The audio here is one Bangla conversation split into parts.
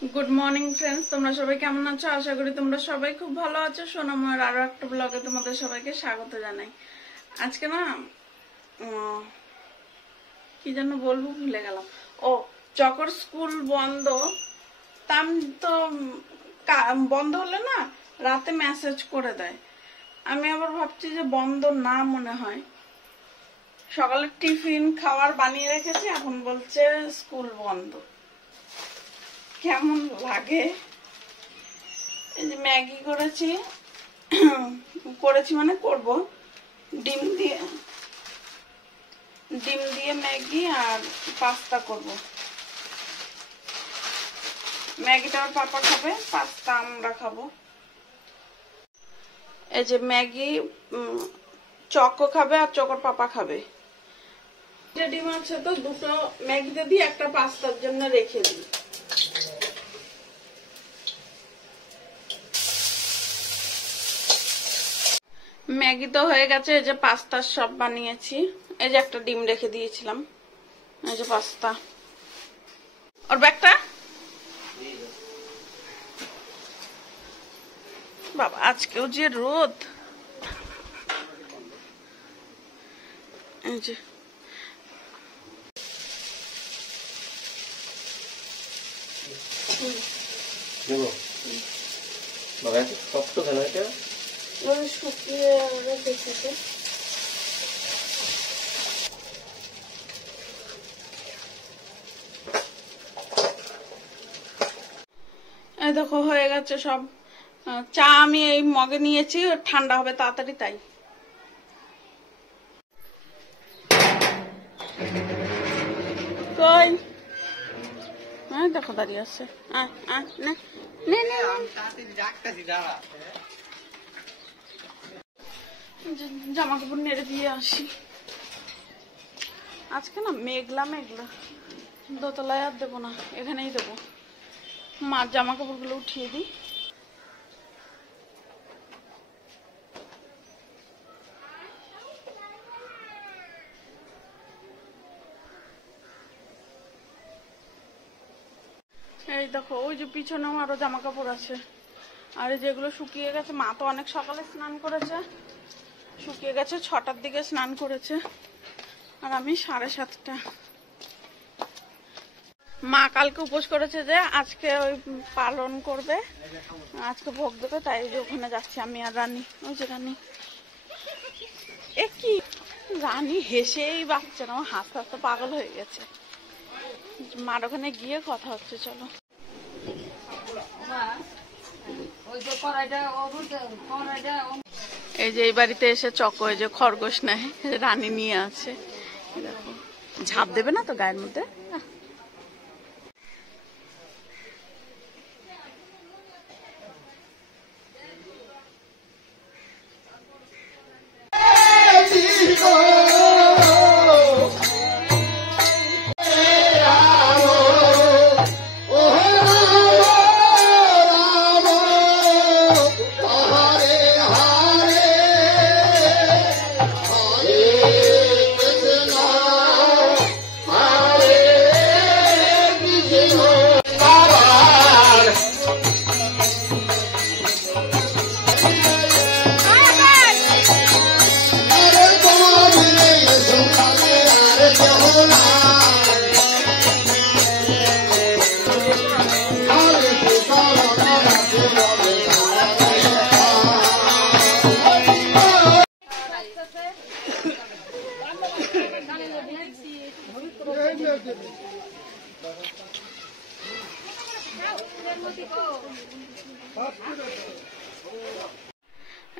গুড মর্নিং ফ্রেন্ডস, তোমরা সবাই কেমন আছো? আশা করি তোমরা সবাই খুব ভালো আছো। সোনাময়ের আরো একটা ব্লগে তোমাদের সবাইকে স্বাগত জানাই। আজকে না কি যেন বলবো, ভুলে গেলাম। ও, চকর স্কুল বন্ধ। তাম তো বন্ধ হলে না রাতে মেসেজ করে দেয়। আমি আবার ভাবছি যে বন্ধ না, মনে হয় সকালে টিফিন খাবার বানিয়ে রেখেছি, এখন বলছে স্কুল বন্ধ। কেমন লাগে। এই যে ম্যাগি করেছি মানে করব ডিম দিয়ে ম্যাগি আর পাস্তা করব। ম্যাগিটা আর পাপা খাবে, পাস্তা আমরা খাবো। এই যে ম্যাগি চকো খাবে আর চকোর পাপা খাবে। ডিম আছে তো দুটো ম্যাগিতে দিয়ে একটা পাস্তার জন্য রেখে দিই। ম্যাগি তো হয়ে গেছে, এই যে পাস্তা সব বানিয়েছি। এই যে একটা ডিম রেখে দিয়েছিলাম, এই যে পাস্তা। ওর ব্যাগটা বাবা, আজকেও যে রোদ। এই যে শুকিয়ে দেখেছে। এই দেখো হয়ে গেছে সব। চা আমি এই মগে নিয়েছি, ঠান্ডা হবে তাড়াতাড়ি, তাই। কই দেখো দাঁড়িয়ে আছে। জামা কাপড় নেড়ে দিয়ে আসি। আজকে না মেঘলা মেঘলা, দোতলায় আর দেবো না, এখানেই দেবো। মার জামা কাপড় গুলো উঠিয়ে দিই। এই দেখো, ওই যে পিছনেও আরো জামা কাপড় আছে। আর যেগুলো শুকিয়ে গেছে, মা তো অনেক সকালে স্নান করেছে, শুকিয়ে গেছে। 6টার দিকে স্নান করেছে, আর আমি 7:30। মা কালকে উপোস করেছে যে আজকে ওই পালন করবে, আজকে ভোগ দেবে, তাই যে ওখানে যাচ্ছি আমি আর রানী। ওই যে রানী, কি রানী হেসেই বাচ্চা না, হাসতে হাসতে পাগল হয়ে গেছে। মার ওখানে গিয়ে কথা হচ্ছে, চলো। এই যে এই বাড়িতে এসে চকো এই যে খরগোশ নেয়, রানী নিয়ে আছে। দেখো, ঝাঁপ দেবে না তো গায়ের মধ্যে।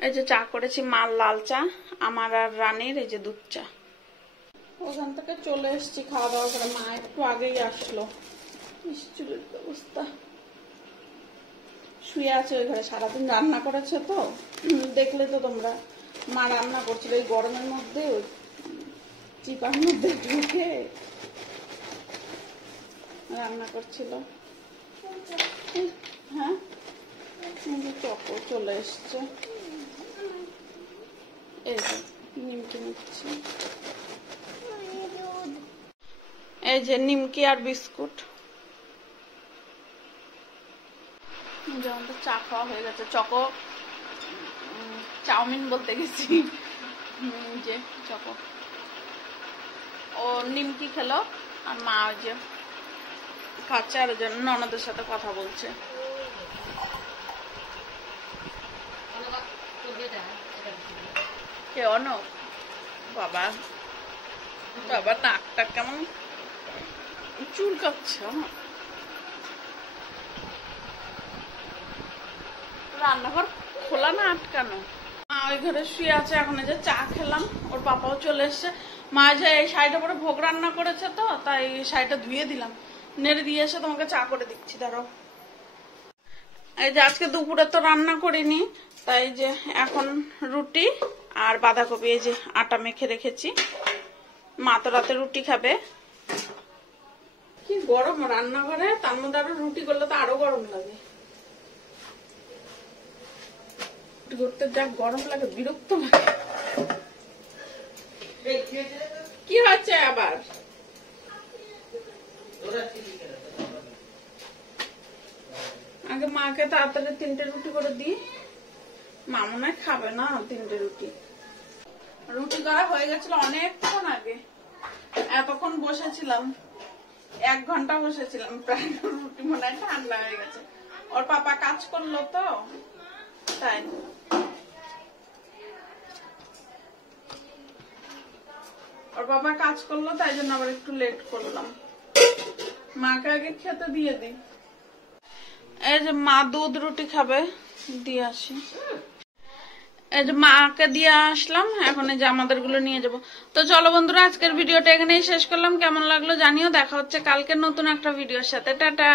এই যে চা করেছি, মার লাল চা, আমার আর রানীর এই যে দুধ চা। ওখান থেকে চলে এসছি খাওয়া দাওয়া করে, মা একটু আগেই আসলো। চুলের অবস্থা, শুয়ে আছে ওই ঘরে, সারাদিন রান্না করেছে তো, দেখলে তো তোমরা। মা রান্না করছিল এই গরমের মধ্যে, চিপার মধ্যে ঢুকে রান্না করছিল। হ্যাঁ, চকো চলে এসছে। এই যে নিমকি নিচ্ছি, এই যে নিমকি আর বিস্কুট। যেমন তো চা খাওয়া হয়ে গেছে। চকো চাউমিন বলতে গেছি, যে চকো ও নিমকি খেলো, আর মা ওই যে খাচ্ছে, আর ওই ননদের সাথে কথা বলছে। কে অনক? বাবা বাবা নাকটা কেমন চুল কাচ্ছে আমার। রান্নাঘর খোলা না আটকানো? মা ওই ঘরে শুয়ে আছে, এখন যে চা খেলাম, ওর পাপাও চলে এসছে। মা যে এই শাড়িটা পরে ভোগ রান্না করেছে, তো তাই শাড়িটা ধুয়ে দিলাম, নেড়ে দিয়ে এসে তোমাকে চা করে দিচ্ছি। দাঁড়াও। এই যে আজকে দুপুরে তো রান্না করিনি, তাই যে এখন রুটি আর বাঁধাকপি এই যে আটা মেখে রেখেছি। মা তো রাতে রুটি খাবে। কি গরম রান্নাঘরে, তার মধ্যে আরো রুটি করলে তো আরো গরম লাগে। রুটি করতে যা গরম লাগে, বিরক্ত লাগে। কি হচ্ছে আবার? আগে মাকে তাড়াতাড়ি 3টে রুটি করে দিই, মা মনে হয় খাবে না 3টে রুটি। রুটি করা হয়ে গেছিল অনেকক্ষণ আগে, এতক্ষণ বসেছিলাম, 1 ঘন্টা বসেছিলাম প্রায়। রুটি মনে হয় ঠান্ডা হয়ে গেছে, ওর পাপা কাজ করলো তো তাই। ওর বাবা কাজ করলো, তাই জন্য আবার একটু লেট করলাম। মাকে আগে খেতে দিয়ে দিই। এই যে মা দুধ রুটি খাবে, দিয়ে আসি। এই যে মাকে দিয়ে আসলাম, এখন এই যে আমাদের গুলো নিয়ে যাবো। তো চলো বন্ধুরা, আজকের ভিডিওটা এখানেই শেষ করলাম। কেমন লাগলো জানিও। দেখা হচ্ছে কালকে নতুন একটা ভিডিওর সাথে। টাটা।